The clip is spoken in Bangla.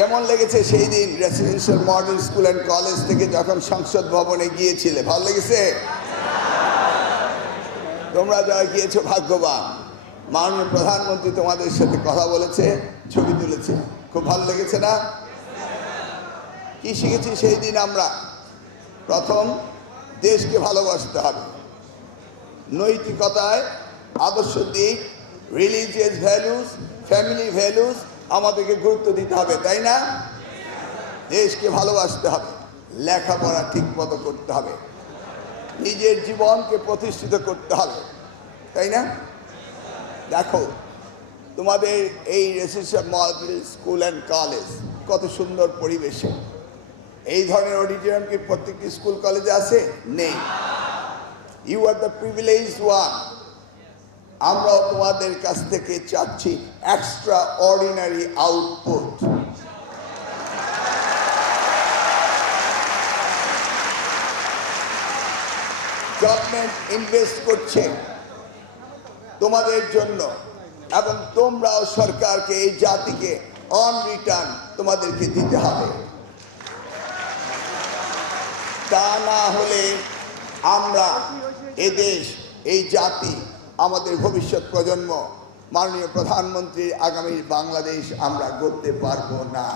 কেমন লেগেছে সেই দিন residential model school and college থেকে যখন সংসদ ভবনে গিয়েছিলে? ভালো লেগেছে? তোমরা যারা গিয়েছো ভাগ্যবান। মাননীয় প্রধানমন্ত্রী তোমাদের সাথে কথা বলেছে, ছবি তুলেছে, খুব ভালো লেগেছে না? কি শিখেছি সেই দিন আমরা? প্রথম, দেশকে ভালোবাসতে হবে, নৈতিকতায় আদর্শ দিক, রিলিজিয়াস ভ্যালুস, ফ্যামিলি ভ্যালুস আমাদেরকে গুরুত্ব দিতে হবে, তাই না? দেশকে ভালোবাসতে হবে, লেখাপড়া ঠিক মতো করতে হবে, নিজের জীবনকে প্রতিষ্ঠিত করতে হবে, তাই না? দেখো, তোমাদের এই residential model school and college কত সুন্দর পরিবেশে। এই ধরনের অডিটোরিয়াম কি প্রত্যেকটি স্কুল কলেজে আছে? নেই। You are the privileged one. আমরাও তোমাদের কাছ থেকে চাচ্ছি extraordinary output. Government invest করছে তোমাদের জন্য, এবং তোমরাও সরকারকে, এই জাতিকে অন রিটার্ন তোমাদেরকে দিতে হবে। তা না হলে আমরা এদেশ, এই জাতি, আমাদের ভবিষ্যৎ প্রজন্ম, মাননীয় প্রধানমন্ত্রীর আগামীর বাংলাদেশ আমরা গড়তে পারবো না।